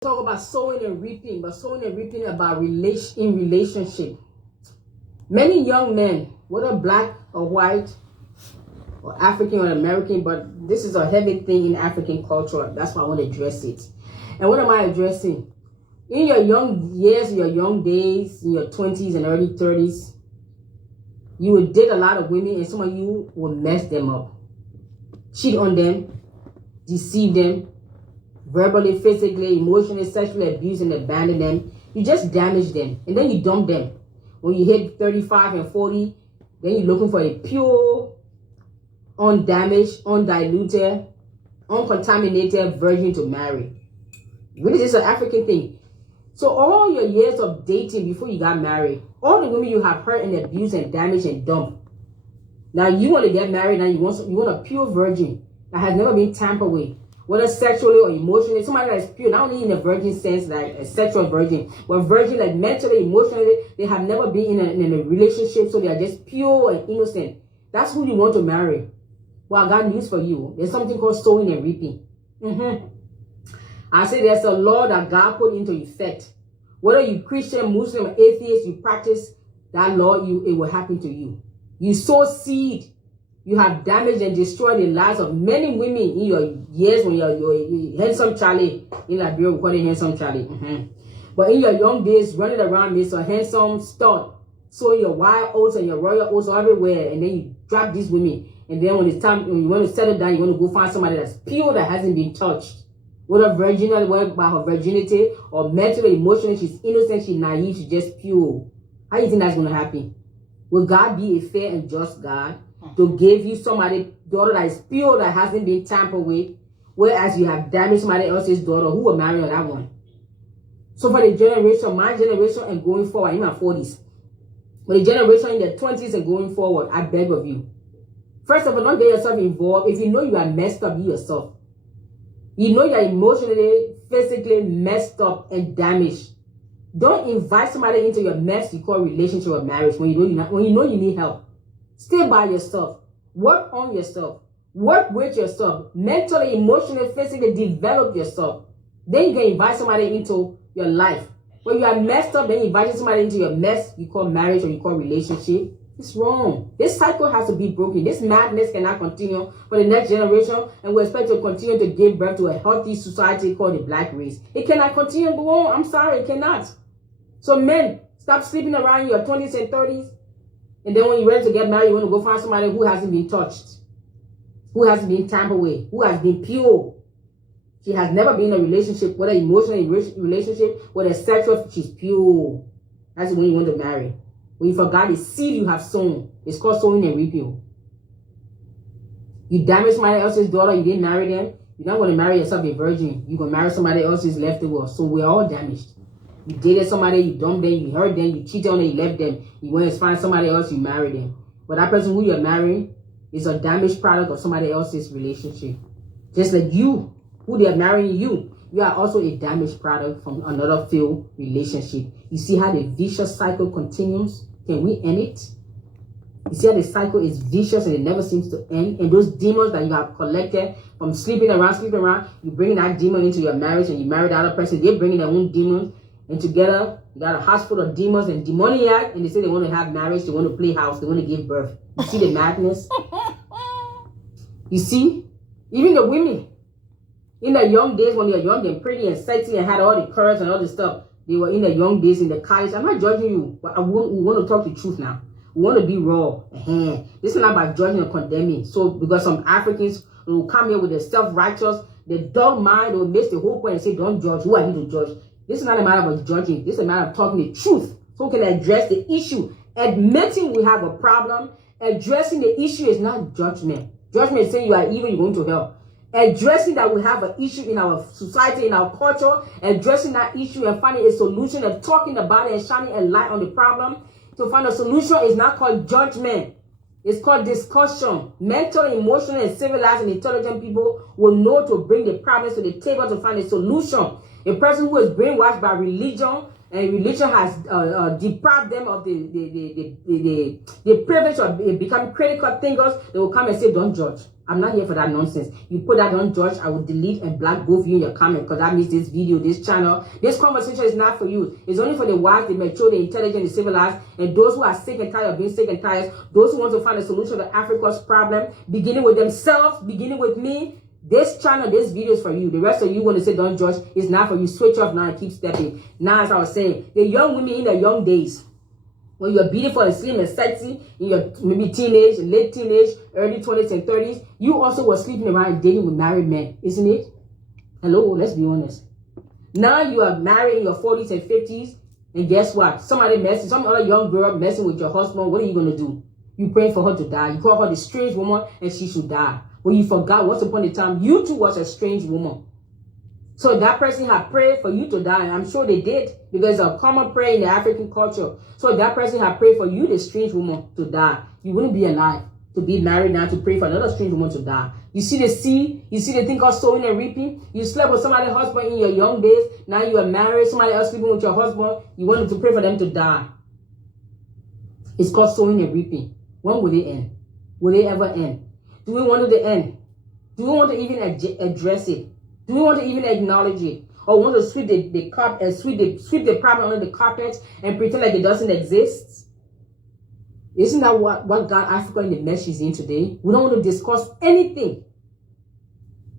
Talk about sowing and reaping, but sowing and reaping about relationship. Many young men, whether black or white or African or American, but this is a heavy thing in African culture. That's why I want to address it. And what am I addressing? In your young years, your young days, in your 20s and early 30s, you will date a lot of women, and some of you will mess them up, cheat on them, deceive them, verbally, physically, emotionally, sexually abuse and abandon them. You just damage them, and then you dump them. When you hit 35 and 40, then you're looking for a pure, undamaged, undiluted, uncontaminated virgin to marry. Really, this is an African thing. So all your years of dating before you got married, all the women you have hurt and abused and damaged and dumped. Now you want to get married. Now you want a pure virgin that has never been tampered with, whether sexually or emotionally. Somebody that is pure, not only in a virgin sense, like a sexual virgin, but virgin like mentally, emotionally, they have never been in a relationship, so they are just pure and innocent. That's who you want to marry. Well, I got news for you. There's something called sowing and reaping. I say there's a law that God put into effect. Whether you Christian, Muslim, or atheist, you practice that law, it will happen to you. You sow seed. You have damaged and destroyed the lives of many women in your years when you're handsome Charlie. In Liberia, we call it handsome Charlie. But in your young days, running around this a handsome stud, sowing your wild oats and your royal oats everywhere, and then you drop these women. And then when it's time, when you want to settle down, you want to go find somebody that's pure, that hasn't been touched. Whether virginal, whether by her virginity, or mentally, emotionally, she's innocent, she's naive, she's just pure. How do you think that's going to happen? Will God be a fair and just God to give you somebody, daughter that is pure, that hasn't been tampered with, whereas you have damaged somebody else's daughter? Who will marry on that one? So for the generation, my generation and going forward, in my 40s, for the generation in their 20s and going forward, I beg of you, first of all, don't get yourself involved. If you know you are messed up, you yourself, you know you're emotionally, physically messed up and damaged, don't invite somebody into your mess you call relationship or marriage when you know you need help. Stay by yourself. Work on yourself. Work with yourself. Mentally, emotionally, physically develop yourself. Then you can invite somebody into your life. When you are messed up, then you invite somebody into your mess you call marriage or you call relationship. It's wrong. This cycle has to be broken. This madness cannot continue for the next generation, and we expect to continue to give birth to a healthy society called the black race. It cannot continue to go on. I'm sorry, it cannot. So men, stop sleeping around in your 20s and 30s. And then when you're ready to get married, you want to go find somebody who hasn't been touched, who hasn't been tampered with, who has been pure. She has never been in a relationship, whether emotional relationship, whether sexual, she's pure. That's when you want to marry. When you forgot the seed you have sown, it's called sowing and reaping. You damage somebody else's daughter, you didn't marry them, you're not going to marry yourself a virgin. You're going to marry somebody else's leftover. So we're all damaged. You dated somebody, you dumped them, you hurt them, you cheated on them, you left them. You went to find somebody else, you married them. But that person who you're marrying is a damaged product of somebody else's relationship. Just like you, who they're marrying you, you are also a damaged product from another failed relationship. You see how the vicious cycle continues? Can we end it? You see how the cycle is vicious and it never seems to end? And those demons that you have collected from sleeping around, you bring that demon into your marriage and you marry the other person, they're bringing their own demons. And together, you got a house full of demons and demoniac, and they say they want to have marriage, they want to play house, they want to give birth. You see the madness? You see? Even the women, in their young days, when they're young and pretty and sexy and had all the curves and all this stuff, they were in their young days in the college. I'm not judging you, but we want to talk the truth now. We want to be raw. This is not about judging or condemning. So, because some Africans will come here with their self-righteous, their dull mind, will miss the whole point and say, don't judge. Who are you to judge? This is not a matter of judging. This is a matter of talking the truth. So we can address the issue. Admitting we have a problem, addressing the issue is not judgment. Judgment is saying you are evil, you're going to hell. Addressing that we have an issue in our society, in our culture, addressing that issue and finding a solution and talking about it and shining a light on the problem. To find a solution is not called judgment. It's called discussion. Mental, emotional, and civilized and intelligent people will know to bring the problems to the table to find a solution. A person who is brainwashed by religion, and religion has deprived them of the privilege of becoming critical thinkers, they will come and say, don't judge. I'm not here for that nonsense. You put that on George, I will delete and block both of you in your comment, because that means this video, this channel, this conversation is not for you. It's only for the wise, the mature, the intelligent, the civilized, and those who are sick and tired of being sick and tired, those who want to find a solution to Africa's problem, beginning with themselves, beginning with me. This channel, this video is for you. The rest of you want to say don't judge, it's not for you. Switch off now and keep stepping. Now, as I was saying, the young women in their young days, when you're beautiful and slim and sexy in your maybe teenage, late teenage, early 20s and 30s, you also were sleeping around and dating with married men, isn't it? Hello, let's be honest. Now you are married in your 40s and 50s, and guess what? Somebody messing, some other young girl messing with your husband. What are you going to do? You praying for her to die. You call her the strange woman and she should die. But you forgot once upon a time, you too was a strange woman. So that person had prayed for you to die. And I'm sure they did, because it's a common prayer in the African culture. So that person had prayed for you, the strange woman, to die. You wouldn't be alive to be married now to pray for another strange woman to die. You see the seed? You see the thing called sowing and reaping? You slept with somebody's husband in your young days. Now you are married. Somebody else sleeping with your husband. You wanted to pray for them to die. It's called sowing and reaping. When will it end? Will it ever end? Do we want it to end? Do we want to even address it? Do we want to even acknowledge it? Or want to sweep the carpet and sweep the problem under the carpet and pretend like it doesn't exist? Isn't that what got Africa in the mess she's in today? We don't want to discuss anything.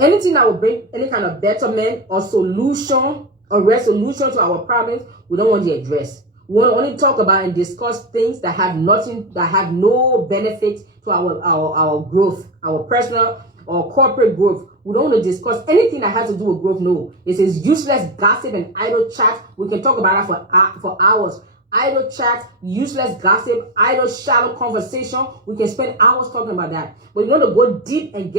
Anything that will bring any kind of betterment or solution or resolution to our problems, we don't want to address. We want to only talk about and discuss things that have nothing, that have no benefit to our growth, our personal or corporate growth. We don't want to discuss anything that has to do with growth. No, it is useless gossip and idle chat. We can talk about that for hours. Idle chat, useless gossip, idle shallow conversation. We can spend hours talking about that. But you want to go deep and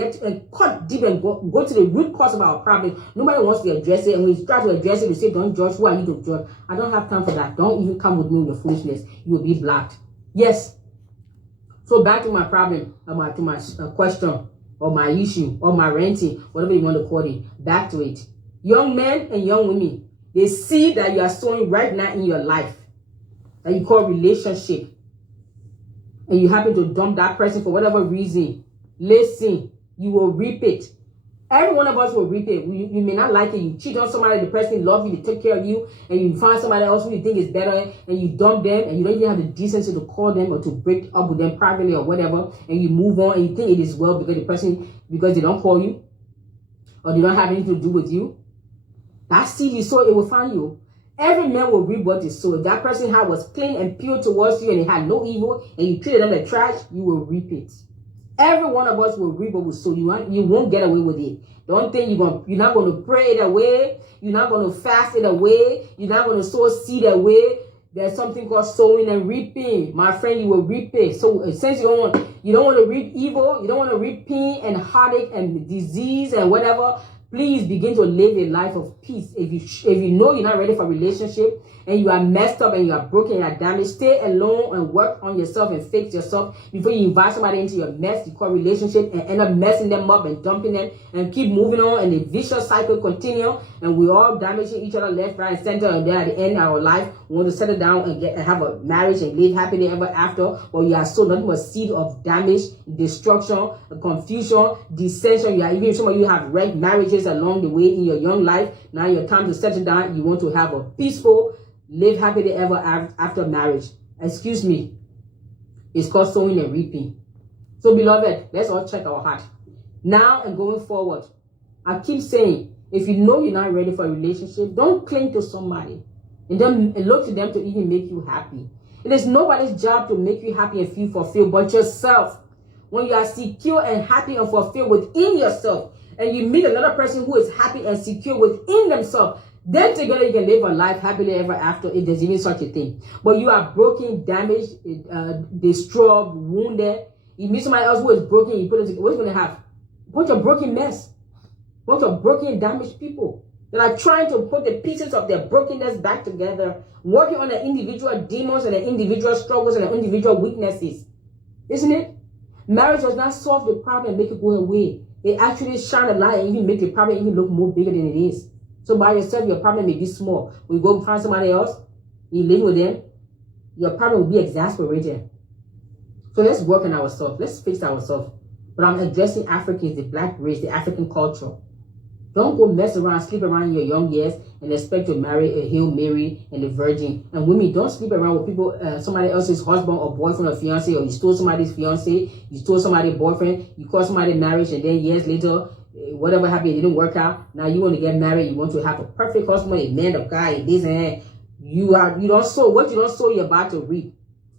cut deep and go to the root cause of our problem. Nobody wants to address it. And when you try to address it, you say, don't judge. Who are you to judge? I don't have time for that. Don't even come with me with your foolishness. You will be blocked. Yes. So back to my problem, to my question, or my issue, or my renting, whatever you want to call it. Back to it. Young men and young women, they see that you are sowing right now in your life, that you call relationship, and you happen to dump that person for whatever reason. Listen, you will reap it. Every one of us will reap it. You may not like it. You cheat on somebody, the person loves you, they take care of you, and you find somebody else who you think is better, and you dump them, and you don't even have the decency to call them or to break up with them privately or whatever, and you move on, and you think it is well because they don't call you, or they don't have anything to do with you. That seed you sow, it will find you. Every man will reap what he sowed. If that person's heart was clean and pure towards you and it had no evil, and you treated them like trash, you will reap it. Every one of us will reap what we sow. You won't get away with it. Don't think you're not going to pray it away. You're not going to fast it away. You're not going to sow seed away. There's something called sowing and reaping. My friend, you will reap it. So since you don't want to reap evil, you don't want to reap pain and heartache and disease and whatever, please begin to live a life of peace. If you know you're not ready for a relationship and you are messed up and you are broken and you are damaged, stay alone and work on yourself and fix yourself before you invite somebody into your mess you call relationship and end up messing them up and dumping them and keep moving on, and the vicious cycle continue, and we all damaging each other left, right, and center, and then at the end of our life we want to settle down and have a marriage and live happily ever after, or you are so nothing but seed of damage, destruction, confusion, dissension. You are even, some of you have wrecked marriages along the way in your young life. Now your time to settle down. You want to have a peaceful, live happily ever after marriage. Excuse me. It's called sowing and reaping. So beloved, let's all check our heart. Now and going forward, I keep saying, if you know you're not ready for a relationship, don't cling to somebody and look to them to even make you happy. It is nobody's job to make you happy and feel fulfilled but yourself. When you are secure and happy and fulfilled within yourself, and you meet another person who is happy and secure within themselves, then together you can live a life happily ever after, if there's even such a thing. But you are broken, damaged, destroyed, wounded. You meet somebody else who is broken, you put it together, what's going to have? A bunch of broken mess. A bunch of broken, damaged people that are trying to put the pieces of their brokenness back together, working on their individual demons and their individual struggles and their individual weaknesses. Isn't it? Marriage does not solve the problem and make it go away. It actually shine a light and even make the problem even look more bigger than it is. So by yourself, your problem may be small. When you go find somebody else, you live with them, your problem will be exasperated. So let's work on ourselves. Let's fix ourselves. But I'm addressing Africans, the black race, the African culture. Don't go mess around, sleep around in your young years and expect to marry a Hail Mary and a virgin. And women, don't sleep around with people, somebody else's husband or boyfriend or fiance, or you stole somebody's fiance, you stole somebody's boyfriend, you caused somebody marriage, and then years later, whatever happened, it didn't work out. Now you want to get married, you want to have a perfect husband, a man of God, this and that. You don't sow what you don't sow, you're about to reap.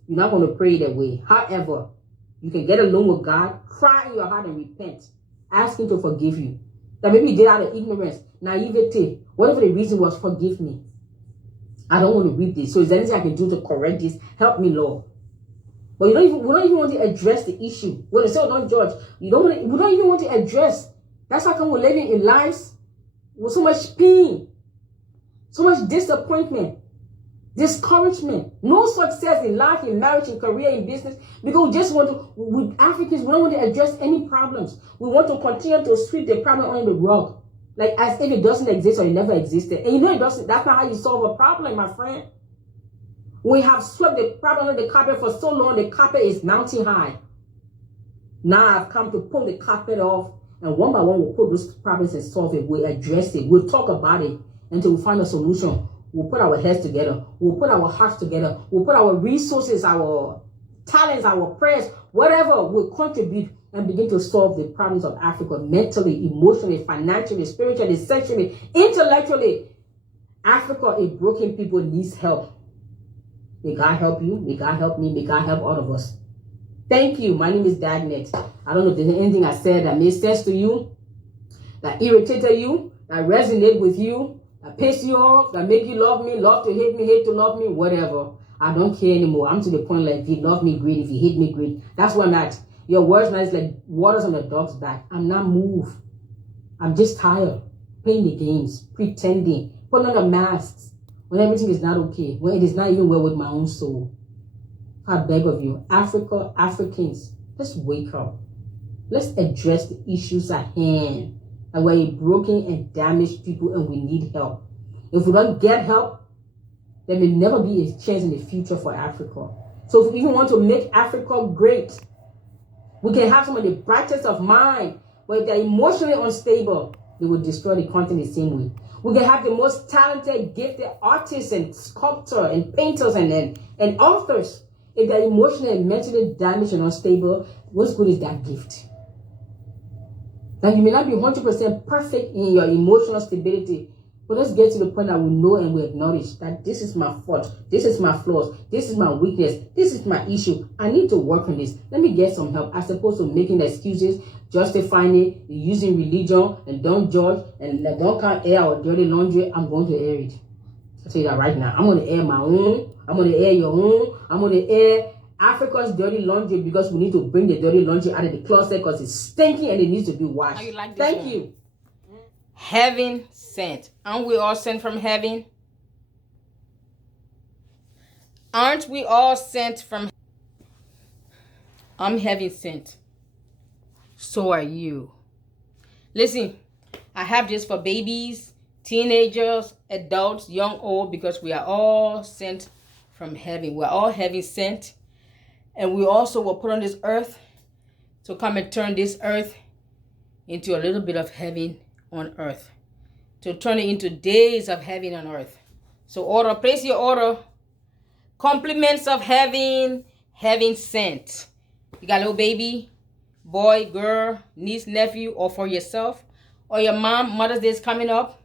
You're not going to pray that way. However, you can get alone with God, cry in your heart and repent. Ask Him to forgive you. That maybe you did out of ignorance, naivete, whatever the reason was, forgive me. I don't want to reap this. So is there anything I can do to correct this? Help me, Lord. But we don't even want to address the issue. When they say, oh, don't judge, we don't even want to address. That's how come we're living in lives with so much pain, so much disappointment, discouragement, no success in life, in marriage, in career, in business, because we just want to, with Africans, we don't want to address any problems. We want to continue to sweep the problem under the rug, like as if it doesn't exist or it never existed. And you know it doesn't. That's not how you solve a problem, my friend. We have swept the problem under the carpet for so long, the carpet is mountain high. Now I've come to pull the carpet off, and one by one we'll put those problems and solve it. We'll address it. We'll talk about it until we find a solution. We'll put our heads together. We'll put our hearts together. We'll put our resources, our talents, our prayers, whatever will contribute and begin to solve the problems of Africa mentally, emotionally, financially, spiritually, sexually, intellectually. Africa, a broken people, needs help. May God help you. May God help me. May God help all of us. Thank you. My name is Dagnet. I don't know if there's anything I said that made sense to you, that irritated you, that resonated with you, that pissed you off, that make you love me, love to hate me, hate to love me, whatever. I don't care anymore. I'm to the point like, if you love me, great. If you hate me, great. That's where I'm at. Your words now is like waters on the dog's back. I'm not moved. I'm just tired. Playing the games, pretending, putting on the masks when everything is not okay, when it is not even well with my own soul. I beg of you, Africa, Africans, let's wake up. Let's address the issues at hand. And we're a broken and damaged people and we need help. If we don't get help, there may never be a chance in the future for Africa. So if we even want to make Africa great, we can have some of the brightest of mind, but if they're emotionally unstable, they will destroy the continent the same way. We can have the most talented, gifted artists and sculptors and painters and authors. If they're emotionally and mentally damaged and unstable, what's good is that gift? That you may not be 100% perfect in your emotional stability, but let's get to the point that we know and we acknowledge that this is my fault, this is my flaws, this is my weakness, this is my issue. I need to work on this. Let me get some help, as opposed to making excuses, justifying it, using religion, and don't judge, and don't can't air our dirty laundry. I'm going to air it. I'll tell you that right now. I'm going to air my own. I'm going to air your own. I'm going to air Africa's dirty laundry, because we need to bring the dirty laundry out of the closet because it's stinky and it needs to be washed. How you like this Thank one? you. Heaven sent. Aren't we all sent from heaven? Aren't we all sent from? I'm heaven sent. So are you. Listen, I have this for babies, teenagers, adults, young, old, because we are all sent from heaven. We're all heaven sent. And we also were put on this earth to come and turn this earth into a little bit of heaven on earth. To turn it into days of heaven on earth. So order, place your order. Compliments of heaven, heaven sent. You got a little baby, boy, girl, niece, nephew, or for yourself, or your mom, Mother's Day is coming up.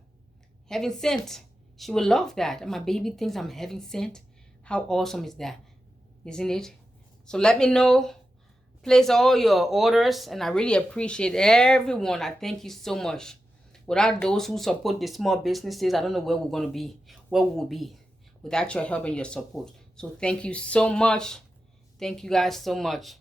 Heaven sent. She will love that. And my baby thinks I'm heaven sent. How awesome is that? Isn't it? So let me know. Place all your orders, and I really appreciate everyone. I thank you so much. Without those who support the small businesses, I don't know where we're going to be, where we will be without your help and your support. So thank you so much. Thank you guys so much.